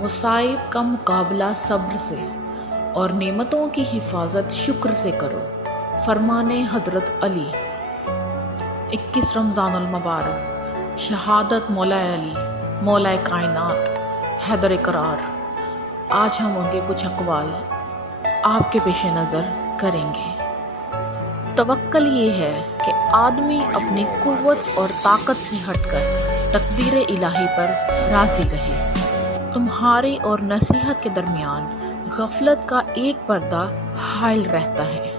مصائب کا مقابلہ صبر سے اور نعمتوں کی حفاظت شکر سے کرو، فرمان حضرت علی۔ 21 رمضان المبارک، شہادت مولا علی، مولا کائنات، حیدر قرار۔ آج ہم ان کے کچھ اقوال آپ کے پیش نظر کریں گے۔ توکل یہ ہے کہ آدمی اپنی قوت اور طاقت سے ہٹ کر تقدیر الہی پر راضی رہے۔ تمہاری اور نصیحت کے درمیان غفلت کا ایک پردہ حائل رہتا ہے۔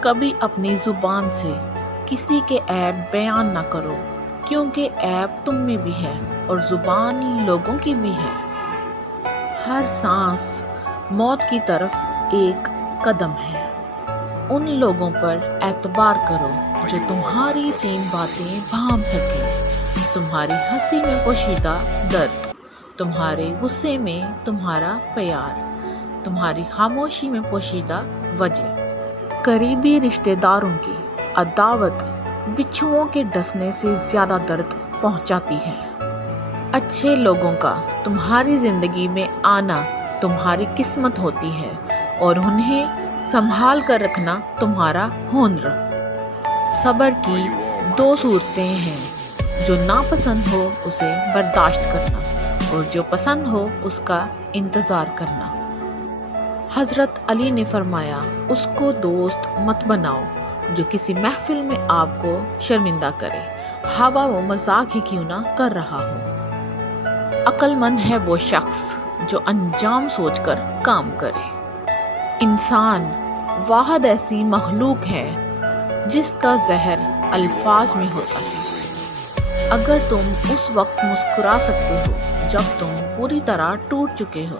کبھی اپنی زبان سے کسی کے عیب بیان نہ کرو، کیونکہ عیب تم میں بھی ہے اور زبان لوگوں کی بھی ہے۔ ہر سانس موت کی طرف ایک قدم ہے۔ ان لوگوں پر اعتبار کرو جو تمہاری 3 باتیں بھانپ سکیں: تمہاری ہنسی میں پوشیدہ درد، تمہارے غصے میں تمہارا پیار، تمہاری خاموشی میں پوشیدہ وجہ۔ قریبی رشتہ داروں کی عداوت بچھوؤں کے ڈسنے سے زیادہ درد پہنچاتی ہے۔ اچھے لوگوں کا تمہاری زندگی میں آنا تمہاری قسمت ہوتی ہے اور انہیں سنبھال کر رکھنا تمہارا ہنر۔ صبر کی 2 صورتیں ہیں: جو ناپسند ہو اسے برداشت کرنا اور جو پسند ہو اس کا انتظار کرنا۔ حضرت علی نے فرمایا، اس کو دوست مت بناؤ جو کسی محفل میں آپ کو شرمندہ کرے، ہوا و مذاق ہی کیوں نہ کر رہا ہو۔ عقل مند ہے وہ شخص جو انجام سوچ کر کام کرے۔ انسان واحد ایسی مخلوق ہے جس کا زہر الفاظ میں ہوتا ہے۔ اگر تم اس وقت مسکرا سکتے ہو جب تم پوری طرح ٹوٹ چکے ہو،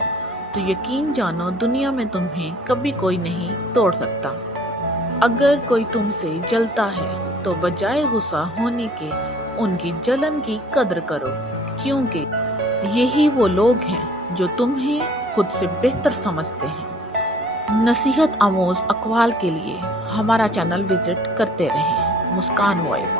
تو یقین جانو دنیا میں تمہیں کبھی کوئی نہیں توڑ سکتا۔ اگر کوئی تم سے جلتا ہے تو بجائے غصہ ہونے کے ان کی جلن کی قدر کرو، کیونکہ یہی وہ لوگ ہیں جو تمہیں خود سے بہتر سمجھتے ہیں۔ نصیحت آموز اقوال کے لیے ہمارا چینل وزٹ کرتے رہیں۔ مسکان وائس۔